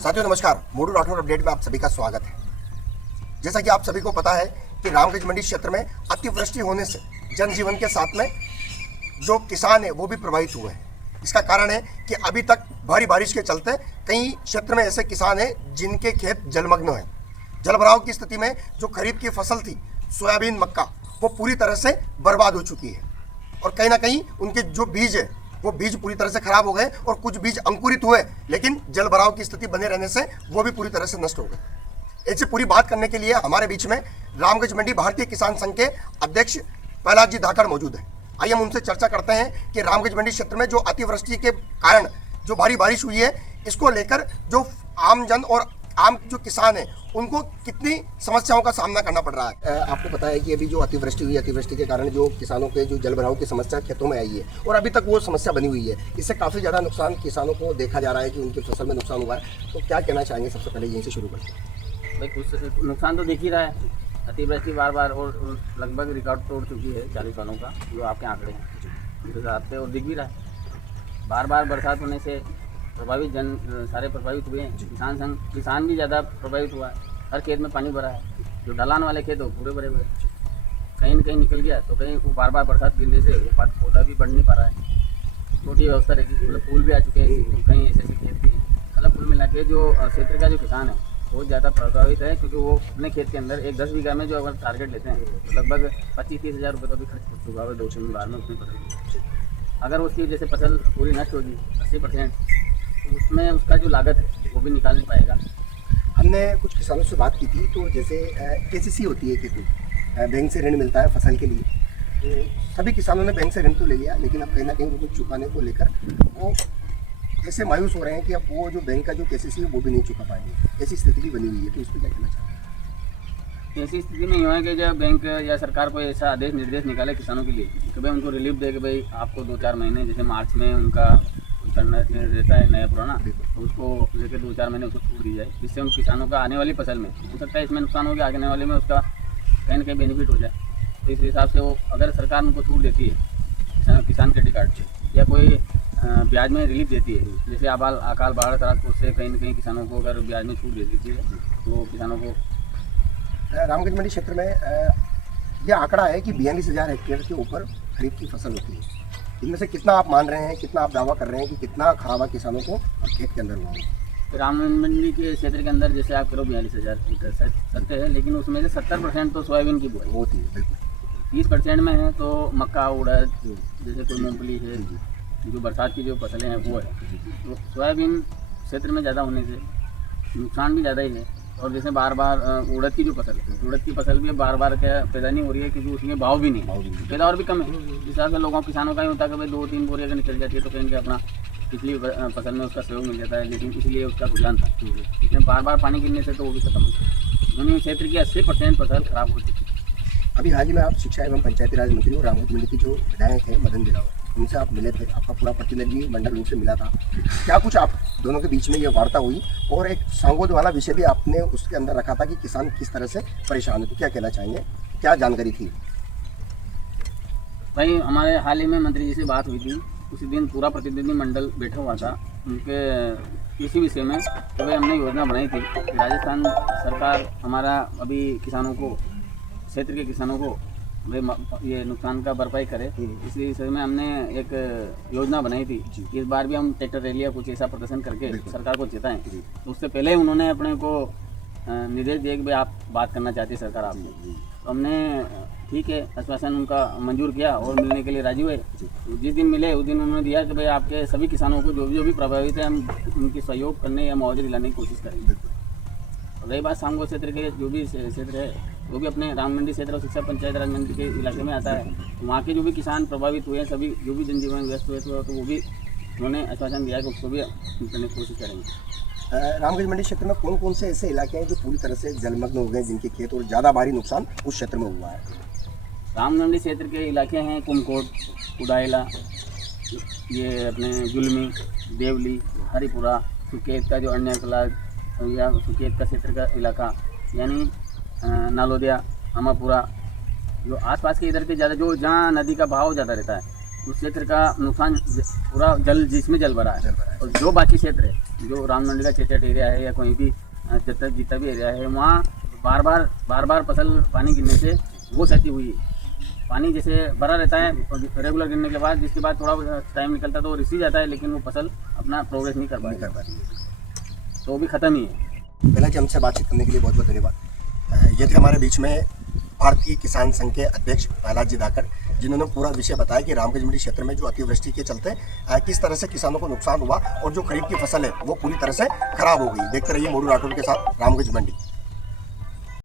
साथियों नमस्कार, मोडू राठौर अपडेट में आप सभी का स्वागत है। जैसा कि आप सभी को पता है कि रामगंज मंडी क्षेत्र में अतिवृष्टि होने से जनजीवन के साथ में जो किसान है वो भी प्रभावित हुए हैं। इसका कारण है कि अभी तक भारी बारिश के चलते कई क्षेत्र में ऐसे किसान हैं जिनके खेत जलमग्न हैं। जलभराव की स्थिति में जो खरीफ की फसल थी सोयाबीन, मक्का, वो पूरी तरह से बर्बाद हो चुकी है और कहीं ना कहीं उनके जो बीज है वो बीज पूरी तरह से खराब हो गए और कुछ बीज अंकुरित हुए, लेकिन जलभराव की स्थिति बने रहने से वो भी पूरी तरह से नष्ट हो गए। ऐसी पूरी बात करने के लिए हमारे बीच में रामगंज मंडी भारतीय किसान संघ के अध्यक्ष प्रहलाद जी धाकड़ मौजूद है। आइए हम उनसे चर्चा करते हैं कि रामगंज मंडी क्षेत्र में जो अतिवृष्टि के कारण जो भारी बारिश हुई है, इसको लेकर जो आम जन और आम जो किसान है उनको कितनी समस्याओं का सामना करना पड़ रहा है। आपको पता है कि अभी जो अतिवृष्टि हुई, अतिवृष्टि के कारण जो किसानों के जो जलभराव की समस्या खेतों में आई है और अभी तक वो समस्या बनी हुई है। इससे काफ़ी ज़्यादा नुकसान किसानों को देखा जा रहा है कि उनकी फसल में नुकसान हुआ है। तो क्या कहना चाहेंगे? सबसे पहले यहीं से शुरू करते हैं। भाई कुछ नुकसान तो दिख ही रहा है। अतिवृष्टि बार बार और लगभग रिकॉर्ड तोड़ चुकी है 40 सालों का, जो आपके आंकड़े हैं उस हिसाब से, और दिख भी रहा है। बार बार बरसात होने से प्रभावित जन सारे प्रभावित हुए हैं। किसान भी ज़्यादा प्रभावित हुआ है। हर खेत में पानी भरा है। जो ढलान वाले खेत हो पूरे भरे हुए, कहीं न कहीं निकल गया तो कहीं वो बार बार बरसात गिरने से वो पौधा भी बढ़ नहीं पा रहा है। छोटी व्यवस्था रहेगी, मतलब फूल भी आ चुके हैं, कहीं ऐसे ऐसे खेत भी हैं। मतलब फूल मिला के जो क्षेत्र का जो किसान है बहुत ज़्यादा प्रभावित है, क्योंकि वो अपने खेत के अंदर एक 10 बीघा में जो अगर टारगेट लेते हैं तो लगभग 25-30 हज़ार रुपये तो भी खर्च हो चुका है 2-3 बार में उसमें फसल। अगर उसकी जैसे फसल पूरी नष्ट होगी 80%, तो उसमें उसका जो लागत है वो भी निकाल नहीं पाएगा। हमने कुछ किसानों से बात की थी, तो जैसे केसीसी होती है खेती, बैंक से ऋण मिलता है फसल के लिए। तो सभी किसानों ने बैंक से ऋण तो ले लिया, लेकिन अब कहीं ना कहीं उनको चुकाने को लेकर वो ऐसे मायूस हो रहे हैं कि अब वो जो बैंक का जो केसीसी है वो भी नहीं चुका पाएंगे। ऐसी स्थिति भी बनी हुई है, तो इस पर क्या कहना चाहते हैं? ऐसी स्थिति में यूँ है कि जब बैंक या सरकार कोई ऐसा आदेश निर्देश निकाले किसानों के लिए कि भाई उनको रिलीफ दे कि भाई आपको 2-4 महीने, जैसे मार्च में उनका करना रहता है नया पुराना, तो उसको लेकर 2-4 महीने उसको छूट दी जाए, जिससे उन किसानों का आने वाली फसल में हो सकता है इसमें नुकसान हो गया, आने वाले में उसका कहीं ना कहीं बेनिफिट हो जाए। तो इस हिसाब से वो अगर सरकार उनको छूट देती है किसान क्रेडिट कार्ड से, या कोई ब्याज में रिलीफ देती है, जैसे अकाल बाढ़ तो उससे कहीं ना कहीं किसानों को अगर ब्याज में छूट दे देती है तो किसानों को। रामगंज मंडी क्षेत्र में यह आंकड़ा है कि 42,000 हेक्टेयर के ऊपर खरीफ की फसल होती है। इनमें से कितना आप मान रहे हैं, कितना आप दावा कर रहे हैं कि कितना खराब है किसानों को और खेत के अंदर हुआ है? रामगंज मंडी के क्षेत्र के अंदर जैसे आप करो 42,000 मीटर सत्य है, लेकिन उसमें से 70% तो सोयाबीन की बुआई होती है, बिल्कुल 30% में है तो मक्का, उड़द, जैसे कोई मूंगफली है, जो बरसात की जो फसलें हैं वो है। तो सोयाबीन क्षेत्र में ज़्यादा होने से नुकसान भी ज़्यादा ही है। और जैसे बार बार उड़द की जो फसल है, उड़द की फसल भी बार बार क्या पैदा नहीं हो रही है, क्योंकि उसमें भाव भी नहीं है, पैदावार भी कम है। इस हिसाब से लोगों किसानों का ही होता है कि भाई 2-3 बोरी अगर निकल जाती है तो कहीं अपना पिछली फसल में उसका सहयोग मिल जाता है, लेकिन इसलिए उसका रुझान था। इसमें बार बार पानी गिरने से तो वो भी खत्म हो गया। उन्हीं क्षेत्र की 80% फसल खराब हो चुकी है। अभी हाल ही में आप शिक्षा एवं पंचायती राज मंत्री और रामगंज मंडी के जो विधायक हैं मदन दिलावर, उनसे आप मिले थे, आपका पूरा प्रतिनिधि मंडल उनसे मिला था। क्या कुछ आप दोनों के बीच में ये वार्ता हुई? और एक सांगोद वाला विषय भी आपने उसके अंदर रखा था कि किसान किस तरह से परेशान है, तो क्या कहना चाहेंगे? क्या जानकारी थी? भाई हमारे हाल ही में मंत्री जी से बात हुई थी, उसी दिन पूरा प्रतिनिधि मंडल बैठा हुआ था उनके इसी विषय में। तो भाई हमने योजना बनाई थी कि राजस्थान सरकार हमारा अभी किसानों को, क्षेत्र के किसानों को भाई ये नुकसान का भरपाई करे। इसी विषय में हमने एक योजना बनाई थी। इस बार भी हम ट्रैक्टर रैली या कुछ ऐसा प्रदर्शन करके सरकार को चेताएं। तो उससे पहले उन्होंने अपने को निर्देश दिए कि भाई आप बात करना चाहती है सरकार आपने। तो हमने ठीक है आश्वासन उनका मंजूर किया और मिलने के लिए राजी हुए। जिस दिन मिले उस दिन उन्होंने दिया कि भाई आपके सभी किसानों को जो भी प्रभावित है हम उनकी सहयोग करने या मुआवजा दिलाने की कोशिश करेंगे। रही बात सांगो क्षेत्र के जो भी क्षेत्र है वो भी अपने राम मंडी क्षेत्र और शिक्षा पंचायत राज मंडी के इलाके में आता है। वहाँ के जो भी किसान प्रभावित हुए हैं, सभी जो भी जनजीवन व्यस्त हुए तो वो भी उन्होंने आश्वासन दिया कि उसको भी करने की कोशिश करेंगे। रामगंज मंडी क्षेत्र में कौन कौन से ऐसे इलाके हैं जो पूरी तरह से जलमग्न हो गए, जिनके खेत और ज़्यादा भारी नुकसान उस क्षेत्र में हुआ है? राम मंडी क्षेत्र के इलाके हैं कुमकोट, उडायला, ये अपने जुलमी, देवली, हरिपुरा, सुकेत का जो अन्य कला या सुकेत का क्षेत्र का इलाका, यानी नालोदिया, अमापुरा, जो आसपास के इधर के ज़्यादा जो जहाँ नदी का बहाव ज़्यादा रहता है उस क्षेत्र का नुकसान पूरा जिसमें जल भरा है। और जो बाकी क्षेत्र है जो राम मंडी का चेचट एरिया है या कोई भी जितना भी एरिया है, वहाँ बार बार फसल पानी गिरने से वो क्षति हुई है। पानी जैसे भरा रहता है रेगुलर गिरने के बाद, जिसके बाद थोड़ा टाइम निकलता है तो वो रिसी जाता है, लेकिन वो फसल अपना प्रोग्रेस नहीं कर पा रही है, तो वो भी ख़त्म ही है। पहला जी हमसे बातचीत करने के लिए बहुत बहुत धन्यवाद। ये थे हमारे बीच में भारतीय किसान संघ के अध्यक्ष प्रहलाद जी धाकड़, जिन्होंने पूरा विषय बताया कि रामगंज मंडी क्षेत्र में जो अतिवृष्टि के चलते किस तरह से किसानों को नुकसान हुआ और जो खरीफ की फसल है वो पूरी तरह से खराब हो गई। देखते रहिए मोरू राठौर के साथ रामगंज मंडी।